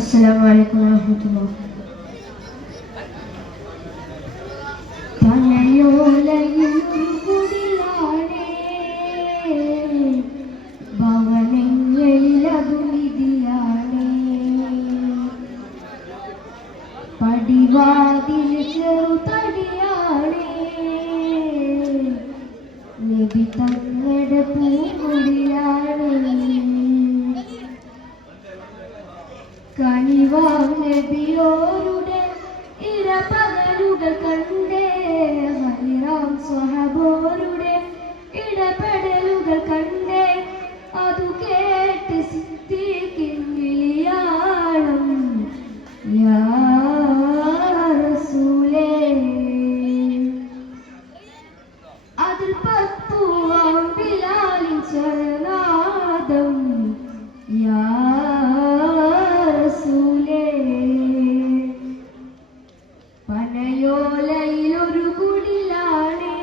السلام عليكم ورحمة الله. പനയോലയിൽ കുടിലാണേ ഭവനങ്ങളിൽ അതുനിധിയാണേ പടിവാതിൽ ചെറുതടിയാണേ നബി തങ്ങളുടെ പൂങ്കുടിയാണേ കനിവാം നബിയോരുടെ ഇരപകലുകൾ കണ്ടേ ഹരിറാം സ്വഹബോരുടെ ഇടപെടലുകൾ കണ്ടേ അതു കേട്ട് സിദ്ദീഖിൻ വിളിയാളം യാ റസൂലേ അതിൽ പത്തുവാം ബിലാലിൻ ചരണാദം യാ പനയോലയിലൊരു കുടിലാണേ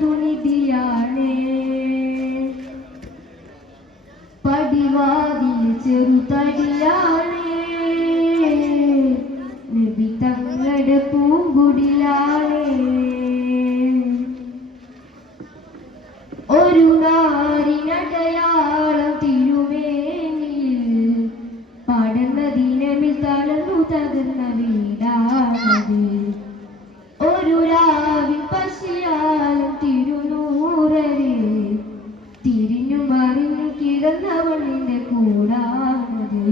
ഭവനങ്ങളിലതുനിധിയാണേ പടിവാതിൽ ചെറുതടിയാണേ നബി തങ്ങളുടെ പൂങ്കുടിലാണേ ഒരു നാരിനടയാളം തിരുമേനിയിൽ പാടുന്ന ദിനമിൽ തളർന്നു തകർന്ന വീടാണത് ഒരു രാവിൽ പശിയാലും തിരുനൂറരെ തിരിഞ്ഞു മറിഞ്ഞു കിടന്നവളിന്റെ കൂടാണത്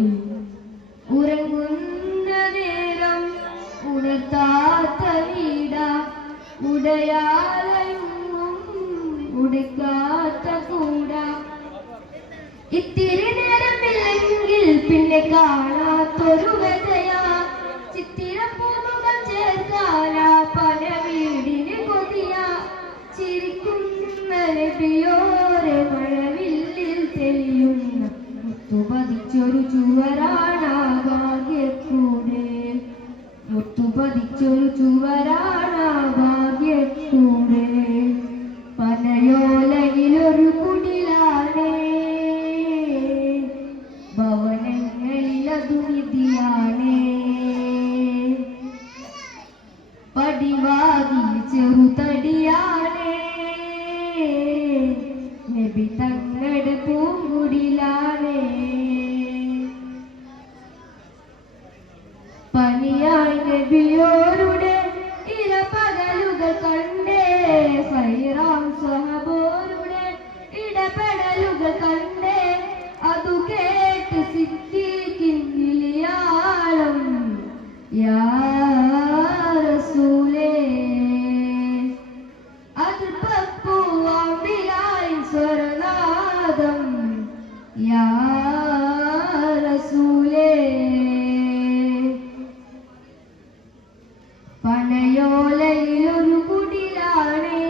ഉറങ്ങുന്ന നേരം ഉണർത്താത്ത വീട ഉടയാലയും ഉടുക്കാത്ത കൂട ഇത്തിരി നേരമില്ലെങ്കിൽ പിന്നെ കാണാത്തൊരു വ്യതയാ ചിത്തിരപ്പൂമുഖം ചേർക്കാനാ പല വീടിന് കൊതിയ ചിരിക്കുന്ന നബിയോരെ മഴവില്ലിൽ തെളിയുന്ന മുത്തുപതിച്ചൊരു ചുവരാണാ ഭാഗ്യക്കൂടെ മുത്തുപതിച്ചൊരു ചുവരാണാ ഭാഗ്യക്കൂടെ പനയോലയിലൊരു കുടിലാണേ ഭവനങ്ങളിലതുനിധിയാണേ പടിവാതിൽ ചെറുതടിയാണേ നബി തങ്ങളുടെ പൂങ്കുടിലാണേ പനിയായി നബിയോരുടെ ഇരപകലുകൾ കണ്ടേ ഹൈറാം സ്വഹബോരുടെ ഇടപെടലുകൾ കണ്ടേ അതു കേട്ട് സിദ്ദീഖിൻ വിളിയാളം യാ റസൂലേ അതിൽ പപ്പുവാം ബിലാലിൻ സ്വരനാദം യാ റസൂലേ പനയോലയിലൊരു കുടിലാണേ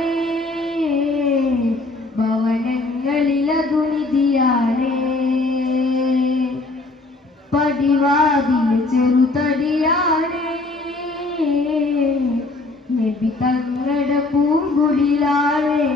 ഭവനങ്ങളിലതുനിധിയാണേ പടിവാതിൽ ചെറുതടിയാണേ നബി തങ്ങളുടെ പൂങ്കുടിലാണേ.